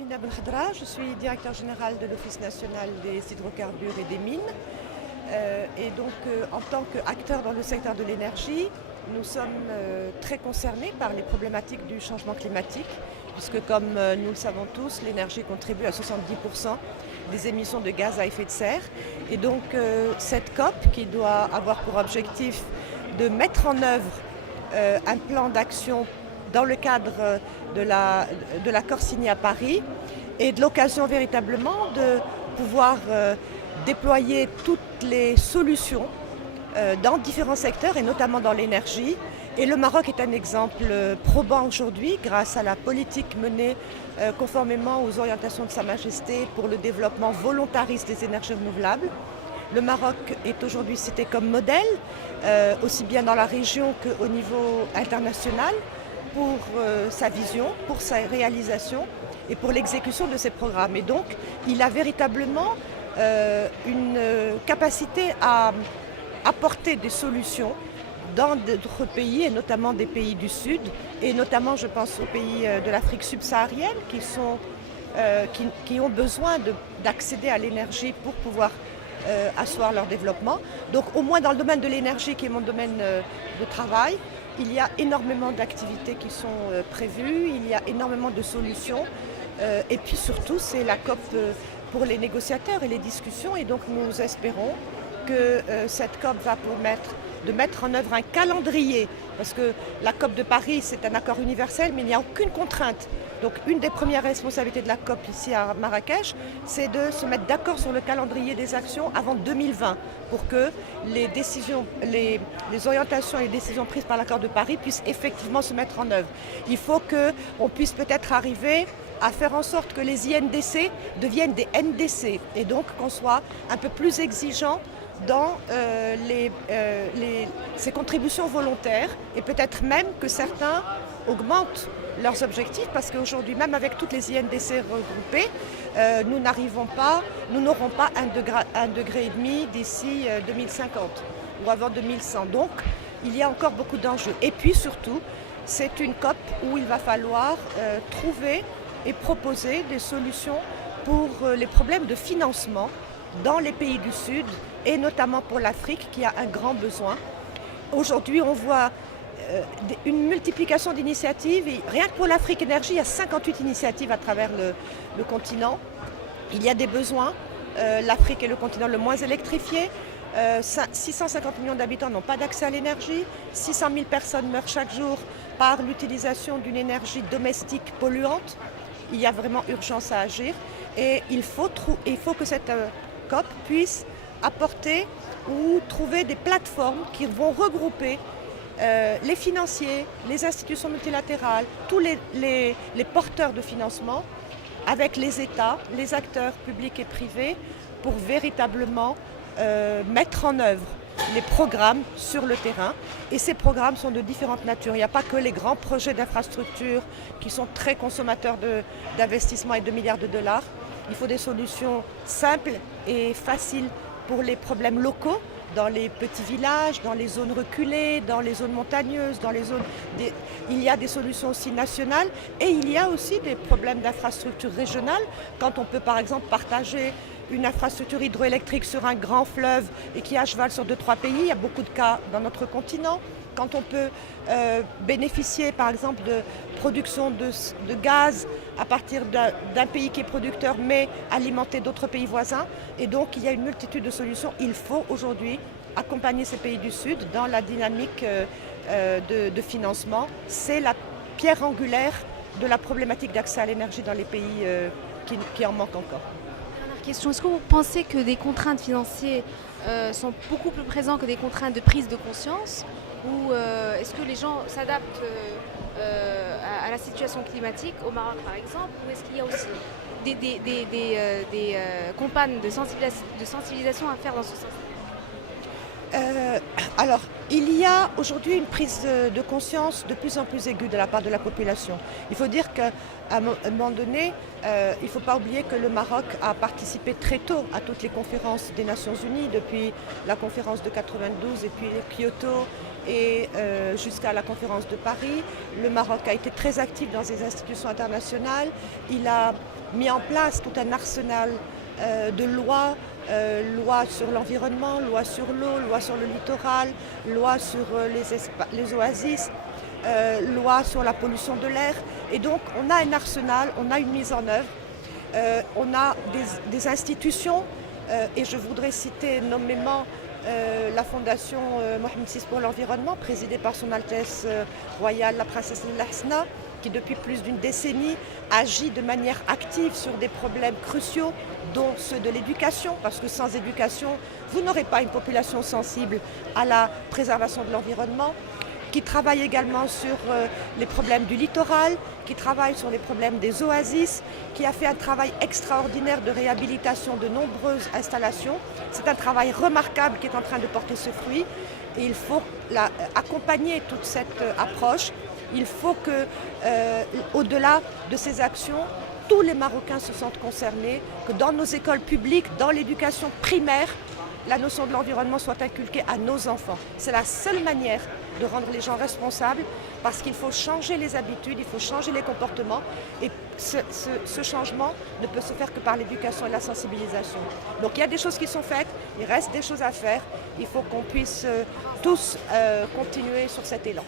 Mina Belkhadra, je suis directeur général de l'Office national des hydrocarbures et des mines. En tant qu'acteur dans le secteur de l'énergie, nous sommes très concernés par les problématiques du changement climatique, puisque comme nous le savons tous, l'énergie contribue à 70% des émissions de gaz à effet de serre. Et donc cette COP, qui doit avoir pour objectif de mettre en œuvre un plan d'action dans le cadre de l'accord signé à Paris, et de l'occasion véritablement de pouvoir déployer toutes les solutions dans différents secteurs et notamment dans l'énergie. Et le Maroc est un exemple probant aujourd'hui grâce à la politique menée conformément aux orientations de Sa Majesté pour le développement volontariste des énergies renouvelables. Le Maroc est aujourd'hui cité comme modèle, aussi bien dans la région qu'au niveau international, pour sa vision, pour sa réalisation et pour l'exécution de ses programmes. Et donc, il a véritablement une capacité à apporter des solutions dans d'autres pays, et notamment des pays du Sud, et notamment, je pense, aux pays de l'Afrique subsaharienne qui ont besoin d'accéder à l'énergie pour pouvoir asseoir leur développement. Donc, au moins dans le domaine de l'énergie, qui est mon domaine de travail, il y a énormément d'activités qui sont prévues, il y a énormément de solutions. Et puis surtout, c'est la COP pour les négociateurs et les discussions. Et donc, nous espérons que cette COP va permettre de mettre en œuvre un calendrier. Parce que la COP de Paris, c'est un accord universel, mais il n'y a aucune contrainte. Donc, une des premières responsabilités de la COP ici à Marrakech, c'est de se mettre d'accord sur le calendrier des actions avant 2020 pour que les décisions, les orientations et les décisions prises par l'accord de Paris puissent effectivement se mettre en œuvre. Il faut qu'on puisse peut-être arriver à faire en sorte que les INDC deviennent des NDC et donc qu'on soit un peu plus exigeant dans ces contributions volontaires et peut-être même que certains augmentent leurs objectifs parce qu'aujourd'hui, même avec toutes les INDC regroupées, nous n'aurons pas 1,5 degré d'ici 2050 ou avant 2100. Donc, il y a encore beaucoup d'enjeux. Et puis surtout, c'est une COP où il va falloir trouver et proposer des solutions pour les problèmes de financement dans les pays du Sud et notamment pour l'Afrique qui a un grand besoin. Aujourd'hui, on voit une multiplication d'initiatives. Rien que pour l'Afrique Énergie, il y a 58 initiatives à travers le continent. Il y a des besoins. L'Afrique est le continent le moins électrifié. 650 millions d'habitants n'ont pas d'accès à l'énergie. 600 000 personnes meurent chaque jour par l'utilisation d'une énergie domestique polluante. Il y a vraiment urgence à agir. Et il faut que cette COP puisse apporter ou trouver des plateformes qui vont regrouper les financiers, les institutions multilatérales, tous les porteurs de financement avec les États, les acteurs publics et privés pour véritablement mettre en œuvre les programmes sur le terrain. Et ces programmes sont de différentes natures. Il n'y a pas que les grands projets d'infrastructure qui sont très consommateurs d'investissements et de milliards de dollars. Il faut des solutions simples et faciles pour les problèmes locaux, dans les petits villages, dans les zones reculées, dans les zones montagneuses, il y a des solutions aussi nationales et il y a aussi des problèmes d'infrastructures régionales. Quand on peut par exemple partager une infrastructure hydroélectrique sur un grand fleuve et qui est à cheval sur 2-3 pays, il y a beaucoup de cas dans notre continent. Quand on peut bénéficier par exemple de production de gaz à partir d'un pays qui est producteur mais alimenter d'autres pays voisins. Et donc il y a une multitude de solutions. Il faut aujourd'hui accompagner ces pays du Sud dans la dynamique de financement. C'est la pierre angulaire de la problématique d'accès à l'énergie dans les pays qui en manquent encore. Dernière question, est-ce que vous pensez que des contraintes financières sont beaucoup plus présentes que des contraintes de prise de conscience? Ou est-ce que les gens s'adaptent à la situation climatique, au Maroc par exemple, ou est-ce qu'il y a aussi des campagnes de sensibilisation à faire dans ce sens? Alors, il y a aujourd'hui une prise de conscience de plus en plus aiguë de la part de la population. Il faut dire qu'à un moment donné, il ne faut pas oublier que le Maroc a participé très tôt à toutes les conférences des Nations Unies, depuis la conférence de 92 et puis Kyoto et jusqu'à la conférence de Paris. Le Maroc a été très actif dans les institutions internationales. Il a mis en place tout un arsenal de lois, loi sur l'environnement, loi sur l'eau, loi sur le littoral, loi sur les oasis, loi sur la pollution de l'air. Et donc on a un arsenal, on a une mise en œuvre, on a des institutions, et je voudrais citer nommément la fondation Mohamed VI pour l'environnement, présidée par son Altesse royale la princesse Al Hasna, qui depuis plus d'une décennie agit de manière active sur des problèmes cruciaux, dont ceux de l'éducation, parce que sans éducation, vous n'aurez pas une population sensible à la préservation de l'environnement, qui travaille également sur les problèmes du littoral, qui travaille sur les problèmes des oasis, qui a fait un travail extraordinaire de réhabilitation de nombreuses installations. C'est un travail remarquable qui est en train de porter ce fruit et il faut accompagner toute cette approche. Il faut que, au-delà de ces actions, tous les Marocains se sentent concernés, que dans nos écoles publiques, dans l'éducation primaire, la notion de l'environnement soit inculquée à nos enfants. C'est la seule manière de rendre les gens responsables parce qu'il faut changer les habitudes, il faut changer les comportements et ce changement ne peut se faire que par l'éducation et la sensibilisation. Donc il y a des choses qui sont faites, il reste des choses à faire, il faut qu'on puisse tous continuer sur cet élan.